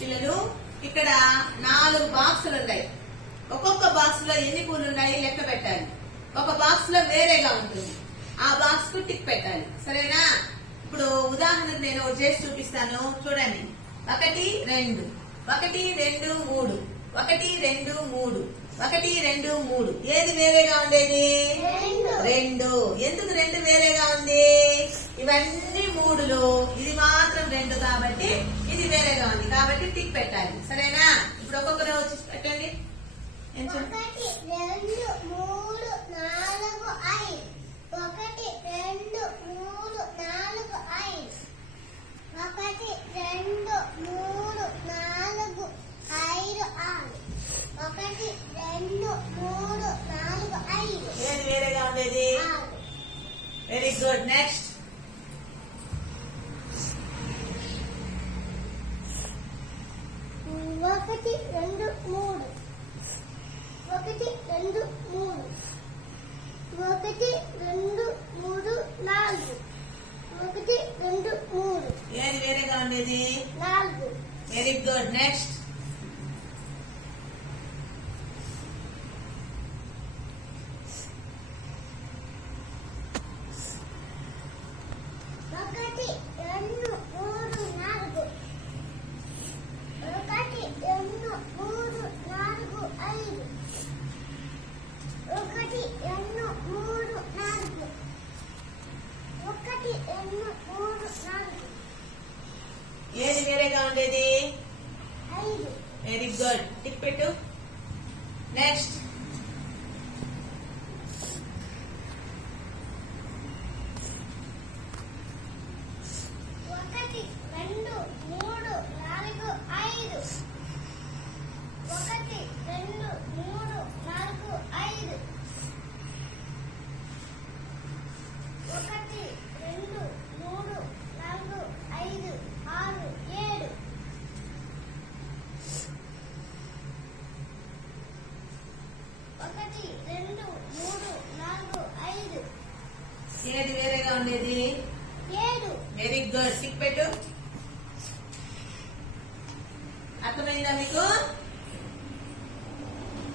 పిల్లలు ఇక్కడ నాలుగు బాక్సులు ఉన్నాయి. ఒక్కొక్క బాక్స్లో ఎన్ని పూలు ఉన్నాయి లెక్క పెట్టాలి. ఒక బాక్స్లో వేరేగా ఉంటుంది. ఆ బాక్స్కు టిక్ పెట్టాలి. సరేనా? ఇప్పుడు ఉదాహరణకు నేను చేసి చూపిస్తాను. చూడండి. ఒకటి రెండు. ఒకటి రెండు మూడు. ఒకటి రెండు మూడు. ఒకటి రెండు మూడు. ఏది వేరేగా ఉండేది? రెండు. రెండు. ఎందుకు రెండు వేరేగా ఉంది? ఇవన్నీ మూడులు. ఇది మాత్రం రెండు కాబట్టి ఇది వేరేగా ఉంది కాబట్టి టిక్ పెట్టాలి. సరేనా? ఇప్పుడు ఒక్కొక్కరు వచ్చి పెట్టండి? ఒకటి రెండు మూడు నాలుగు ఐదు. ఒకటి రెండు మూడు నాలుగు ఐదు. ఒకటి రెండు మూడు నాలుగు ఐదు ఆరు. ఒకటి రెండు మూడు నాలుగు ఐదు. వేరేగా వెరీ గుడ్ నెక్స్ట్ ఒకటి రెండు మూడు. ఒకటి రెండు మూడు. ఒకటి రెండు మూడు నాలుగు. ఒకటి రెండు మూడు. ఏది వేరేగా ఉండేది? నాలుగు. వెరీ గుడ్ నెక్స్ట్ ఒకటి రెండు మూడు నాలుగు ఒకటి రెండు మూడు నాలుగు ఐదు ఒకటి రెండు మూడు నాలుగు ఒకటి రెండు మూడు నాలుగు ఏది ఉండేది ఐదు. వెరీ గుడ్ టిక్ పెట్టు. నెక్స్ట్ ఒకటి రెండు మూడు నాలుగు ఐదు ఒకటి రెండు మూడు నాలుగు ఐదు ఒకటి రెండు మూడు నాలుగు ఐదు ఆరు ఏడు ఒకటి రెండు మూడు నాలుగు ఐదు ఏది వేరేగా ఉండేది? ఏడు వెరీ గుడ్ టిక్ పెట్టు. అర్థమైందా మీకు?